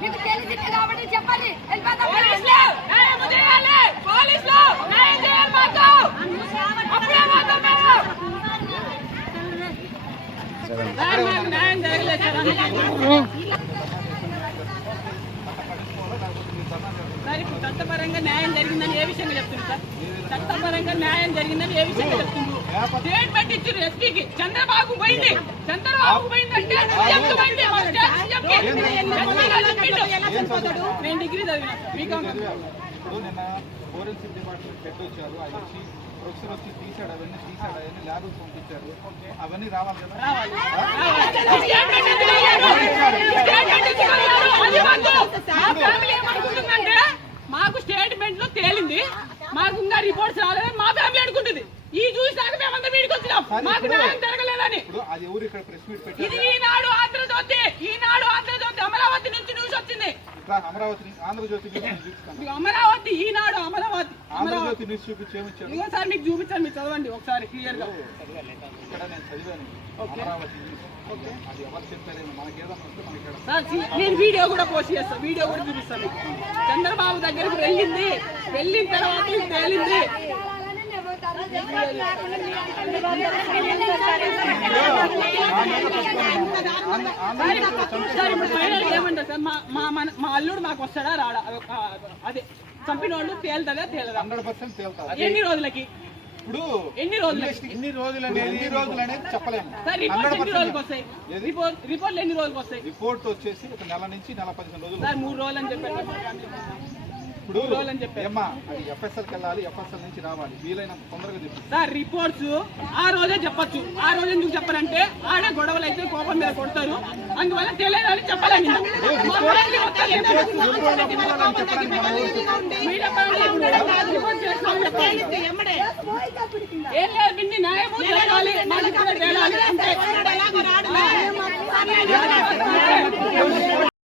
మీకు తెలిసింది కాబట్టి చెప్పండి. సార్ ఇప్పుడు చట్టపరంగా న్యాయం జరిగిందని ఏ విషయంగా చెప్తుంది సార్? చట్టపరంగా న్యాయం జరిగిందని ఏ విషయంగా చెప్తుంది? స్టేట్మెంట్ ఇచ్చారు ఎస్పీకి. చంద్రబాబు పోయింది అంటే నేను డిగ్రీ చదివినా బీకాం. నిన్న ఫోరెన్సిక్ డిపార్ట్మెంట్ హెడ్ వచ్చారు, ఆయన వచ్చి ప్రొఫెసర్ వచ్చి తీసాడు, అవన్నీ ల్యాబ్ పంపించారు, అవన్నీ రావాలి కదా. మాకు స్టేట్మెంట్ లో తేలింది, మాకు ఇంకా రిపోర్ట్స్ రాలేదని మా ఫ్యామిలీ అనుకుంటుంది. ఈ చూసాక మేమంతా వీడికి వచ్చినాం, మాకు న్యాయం జరగలేదని. ఇది ఈనాడు ఆంధ్రజ్యోతి, అమరావతి నుంచి న్యూస్ వచ్చింది. అమరావతి ఈనాడు అమరావతి న్యూస్ చూపించాము సార్, మీకు చూపించాను, మీరు చదవండి ఒకసారి క్లియర్ గా. సార్ నేను వీడియో కూడా పోస్ట్ చేస్తాను, వీడియో కూడా చూపిస్తాను. చంద్రబాబు దగ్గరకు వెళ్ళిన తర్వాత తేలింది. ఏమంటారు సార్, మా అల్లుడు మాకు వస్తాడా రాడా? అదే చంపిన వాళ్ళు తేలుతుందా తేలదా? 100% ఎన్ని రోజులకి? ఇప్పుడు ఎన్ని రోజులు అనేది చెప్పలేము. సార్ రిపోర్ట్ ఎన్ని రోజులకు వస్తాయి? రిపోర్ట్లు ఎన్ని రోజులకు వస్తాయి? రిపోర్ట్ వచ్చేసి ఒక నెల నుంచి 15 రోజులు. సార్ 3 రోజులు అని చెప్పారు. ఇప్పుడు ఎఫ్ఎస్ఎల్కి వెళ్ళాలి, ఎఫ్ఎస్ఎల్ నుంచి రావాలి, వీలైన తొందరగా చెప్పండి సార్. రిపోర్ట్స్ ఆ రోజే చెప్పచ్చు. ఆ రోజు ఎందుకు చెప్పారంటే ఆడే గొడవలు అయితే కోపం మీద కొడతారు, అందువల్ల తెలియదని చెప్పాలని. ఏం లేదు, న్యాయం జరగాలి, మాకు కూడా తేలాలి అంతే.